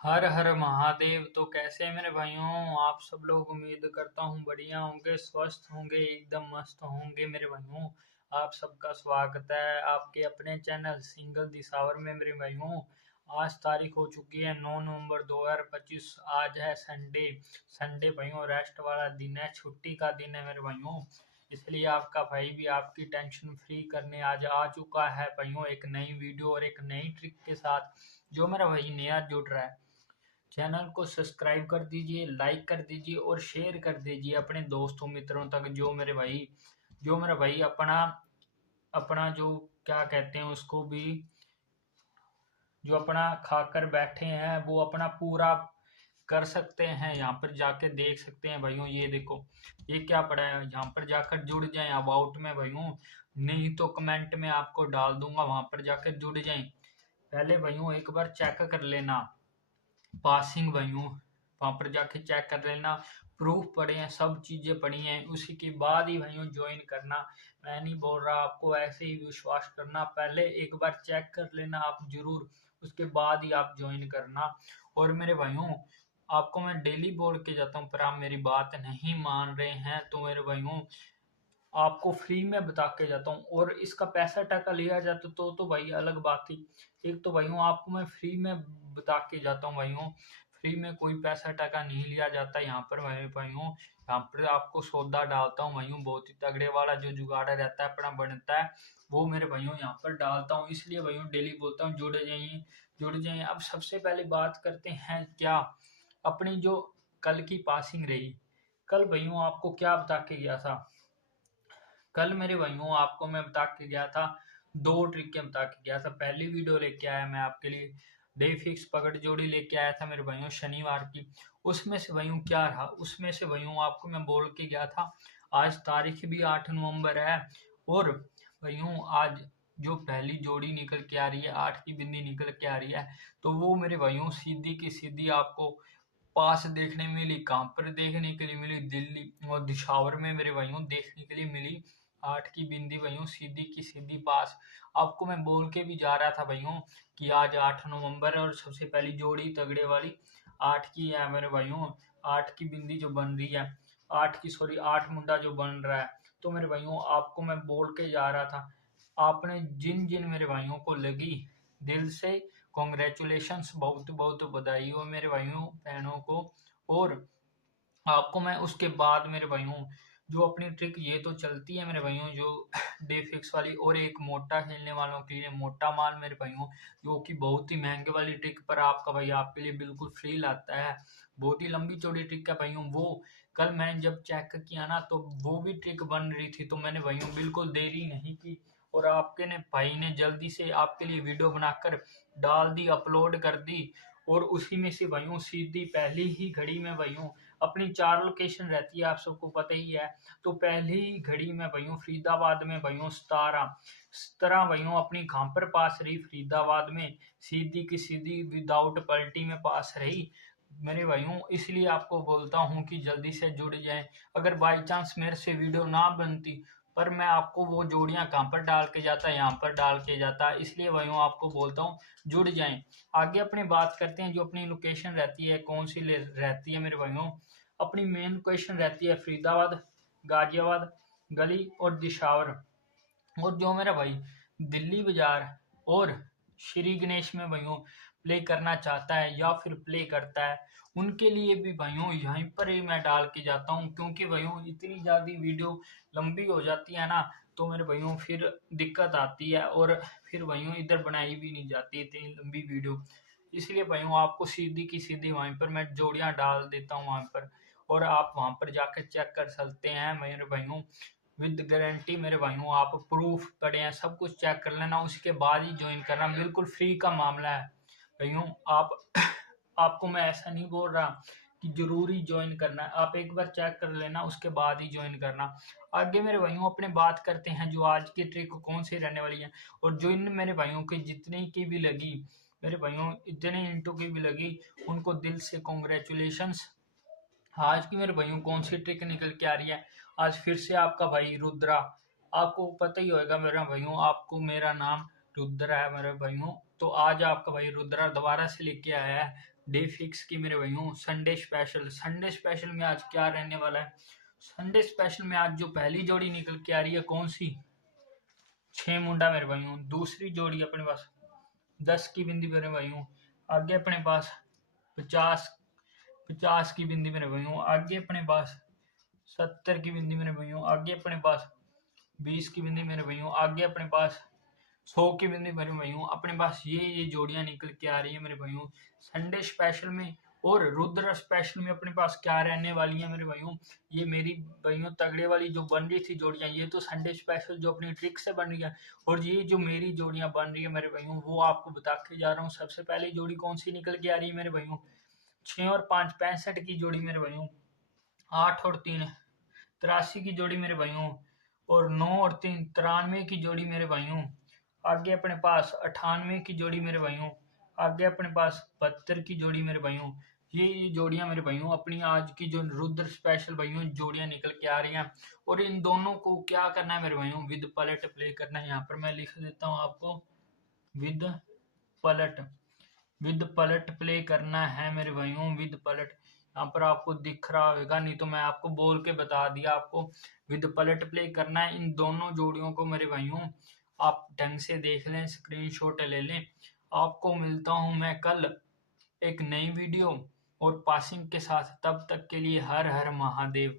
हर हर महादेव। तो कैसे हैं मेरे भाइयों आप सब लोग। उम्मीद करता हूँ बढ़िया होंगे, स्वस्थ होंगे, एकदम मस्त होंगे मेरे भाइयों। आप सबका स्वागत है आपके अपने चैनल सिंगल दिसावर में मेरे भाइयों। आज तारीख हो चुकी है 9 नवंबर 2025। आज है संडे। संडे भाइयों रेस्ट वाला दिन है, छुट्टी का दिन है मेरे भाइयों। इसलिए आपका भाई भी आपकी टेंशन फ्री करने आज आ चुका है भाइयों, एक नई वीडियो और एक नई ट्रिक के साथ। जो मेरा भाई नया जुड़ रहा है, चैनल को सब्सक्राइब कर दीजिए, लाइक कर दीजिए और शेयर कर दीजिए अपने दोस्तों मित्रों तक। जो मेरा भाई अपना अपना जो क्या कहते हैं उसको भी, जो अपना खाकर बैठे हैं वो अपना पूरा कर सकते हैं। यहाँ पर जाकर देख सकते हैं भाइयों, ये देखो ये क्या पड़ा है। यहाँ पर जाकर जुड़ जाएं अबाउट में भाइयों, नहीं तो कमेंट में आपको डाल दूंगा, वहां पर जाकर जुड़ जाएं। पहले भाइयों एक बार चेक कर लेना पासिंग भाइयों, वहां पर जाके चेक कर लेना, प्रूफ पड़े हैं, सब चीजें पड़ी हैं, उसी के बाद ही भाइयों ज्वाइन करना। मैं नहीं बोल रहा आपको ऐसे ही विश्वास करना, पहले एक बार चेक कर लेना आप जरूर, उसके बाद ही आप ज्वाइन करना। और मेरे भाइयों आपको मैं डेली बोल के जाता हूँ, पर आप मेरी बात नहीं मान रहे हैं, तो मेरे भाइयों आपको फ्री में बता के जाता हूँ। और इसका पैसा टका लिया जाता तो भाई अलग बात थी। एक तो भाइयों आपको मैं फ्री में बता के जाता हूँ भाइयों, फ्री में कोई पैसा टका नहीं लिया जाता यहाँ पर मेरे भाइयों। यहाँ पर आपको सौदा डालता हूँ भाइयों, बहुत ही तगड़े वाला जो जुगाड़ रहता है अपना बनता है, वो मेरे भाइयों यहाँ पर डालता हूँ। इसलिए भाइयों डेली बोलता हूँ जुड़ जाइए, जुड़ जाइए। अब सबसे पहले बात करते हैं क्या अपनी जो कल की पासिंग रही। कल भाइयों आपको क्या बता के गया था, कल मेरे भाइयों आपको मैं बता के गया था, दो ट्रिकें बता के गया था। पहली वीडियो लेके आया मैं आपके लिए, डे फिक्स पकड़ जोड़ी लेके आया था मेरे भाइयों शनिवार की। उसमें से भाइयों क्या रहा, उसमें से भाइयों आपको मैं बोल के गया था, आज तारीख भी 8 नवंबर है। और भाइयों आज जो पहली जोड़ी निकल के आ रही है, 8 की बिंदी निकल के आ रही है, तो वो मेरे भाइयों सीधी की सीधी आपको पास देखने मिली। कहाँ पर देखने के लिए मिली, दिल्ली और दिशावर में मेरे भाइयों देखने के लिए मिली। 8 की बिंदी भाइयों सीधी की सीधी पास। आपको मैं बोल के भी जा रहा था भाइयों कि आज 8 नवंबर है और सबसे पहली जोड़ी तगड़े वाली 8 की है मेरे भाइयों। 8 की बिंदी जो बन रही है, 8 की सॉरी 8 मुंडा जो बन रहा है, तो मेरे भाइयों आपको मैं बोल के जा रहा था। आपने जिन जिन मेरे भाइयों को लगी, दिल से कॉन्ग्रेचुलेशंस, बहुत बहुत बधाई हो मेरे भाइयों बहनों को। और आपको मैं उसके बाद मेरे भाइयों जो अपनी ट्रिक ये तो चलती है मेरे भाइयों, जो डे फिक्स वाली, और एक मोटा खेलने वालों के लिए मोटा माल मेरे भाइयों, जो कि बहुत ही महंगे वाली ट्रिक पर आपका भाई आपके लिए बिल्कुल फ्री लाता है। बहुत ही लंबी चौड़ी ट्रिक है भाइयों वो। कल मैंने जब चेक किया ना, तो वो भी ट्रिक बन रही थी, तो मैंने भाइयों बिल्कुल देरी नहीं की, और आपके ने भाई ने जल्दी से आपके लिए वीडियो बनाकर डाल दी, अपलोड कर दी। और उसी में से भाइयों सीधी पहली ही घड़ी में भाइयों, अपनी 4 लोकेशन रहती है आप सबको पता ही है, तो पहली ही घड़ी में भाइयों फरीदाबाद में भाइयों 17 भाइयों अपनी खापर पास रही फरीदाबाद में, सीधी की सीधी विदाउट पलटी में पास रही मेरे भाइयों। इसलिए आपको बोलता हूँ कि जल्दी से जुड़ जाए। अगर बाई चांस मेरे से वीडियो ना बनती, पर मैं आपको वो जोड़ियां कहाँ पर डाल के जाता, यहाँ पर डाल के जाता, इसलिए भाइयों आपको बोलता हूँ जुड़ जाएं। आगे अपनी बात करते हैं, जो अपनी लोकेशन रहती है कौन सी रहती है मेरे भाइयों। अपनी मेन लोकेशन रहती है फरीदाबाद, गाजियाबाद, गली और दिशावर। और जो मेरा भाई दिल्ली बाजार और श्री गणेश में भाइयों प्ले करना चाहता है या फिर प्ले करता है, उनके लिए भी भाइयों यहीं पर ही मैं डाल के जाता हूँ, क्योंकि भाइयों इतनी ज़्यादा वीडियो लंबी हो जाती है ना, तो मेरे भाइयों फिर दिक्कत आती है, और फिर भाइयों इधर बनाई भी नहीं जाती इतनी लंबी वीडियो। इसलिए भाइयों आपको सीधी की सीधी वहीं पर मैं जोड़ियां डाल देता हूँ वहां पर, और आप वहां पर जाकर चेक कर सकते हैं मेरे भाइयों, विद गारंटी मेरे भाइयों। आप प्रूफ पड़े हैं, सब कुछ चेक कर लेना, उसके बाद ही ज्वाइन करना, बिल्कुल फ्री का मामला है भाइयों। आप आपको मैं ऐसा नहीं बोल रहा कि जरूरी ज्वाइन करना है, आप एक बार चेक कर लेना उसके बाद ही ज्वाइन करना। आगे मेरे भाइयों अपने बात करते हैं जो आज की ट्रिक कौन सी रहने वाली है, और जो इन मेरे भाइयों की जितने की भी लगी, मेरे भाइयों इतने इंटू की भी लगी, उनको दिल से कॉन्ग्रेचुलेशंस। आज की मेरे भाइयों कौन सी ट्रिक निकल के आ रही है, आज फिर से आपका भाई रुद्रा, आपको पता ही होगा मेरे भाइयों, आपको मेरा नाम रुद्रा है मेरे भाइयों, तो आज आपका भाई रुद्रा दोबारा से लेके आया है डे फिक्स की मेरे भाइयों संडे स्पेशल। संडे स्पेशल में आज क्या रहने वाला है? संडे स्पेशल में आज जो पहली जोड़ी निकल के आ रही है कौन सी? 6 मुंडा मेरे भाइयों। दूसरी जोड़ी अपने पास 10 की बिंदी मेरे भाइयों। आगे अपने पास 50 50 की बिंदी मेरे भाइयों। आगे अपने पास 70 की बिंदी मेरे भाइयों। आगे अपने पास 20 की बिंदी मेरे भाइयों। आगे अपने पास 100 की बिंदी मेरे भाइयों। अपने पास ये जोड़ियां निकल के आ रही है मेरे भाइयों संडे स्पेशल में। और रुद्र स्पेशल में अपने पास क्या रहने वाली है मेरे भाइयों? ये मेरी भाइयों तगड़े वाली जो बन रही थी जोड़ियां, ये तो संडे स्पेशल जो अपनी ट्रिक से बन रही है। और ये जो मेरी जोड़ियां बन रही है मेरे भाइयों वो आपको बता के जा रहा हूँ। सबसे पहले जोड़ी कौन सी निकल के आ रही है मेरे भाइयों? 6 और 5 65 की जोड़ी मेरे भाइयों। 8 और 3 83 की जोड़ी मेरे भाइयों। और 9 और 3 93 की जोड़ी मेरे भाइयों। आगे अपने पास 98 की जोड़ी मेरे भाइयों। आगे अपने पास 72 की जोड़ी मेरे भाइयों। ये जोड़ियां मेरे भाइयों अपनी आज की जो रुद्र स्पेशल भाइयों जोड़ियां निकल के आ रही हैं। और इन दोनों को क्या करना है मेरे भाइयों? विद पलट प्ले करना है। यहाँ पर मैं लिख देता हूँ आपको, विद पलट। विद पलट प्ले करना है मेरे भाइयों, विद पलट। यहाँ पर आपको दिख रहा होगा, नहीं तो मैं आपको बोल के बता दिया। आपको विद पलट प्ले करना है इन दोनों जोड़ियों को मेरे भाइयों। आप ढंग से देख लें, स्क्रीनशॉट ले लें। आपको मिलता हूँ मैं कल एक नई वीडियो और पासिंग के साथ। तब तक के लिए हर हर महादेव।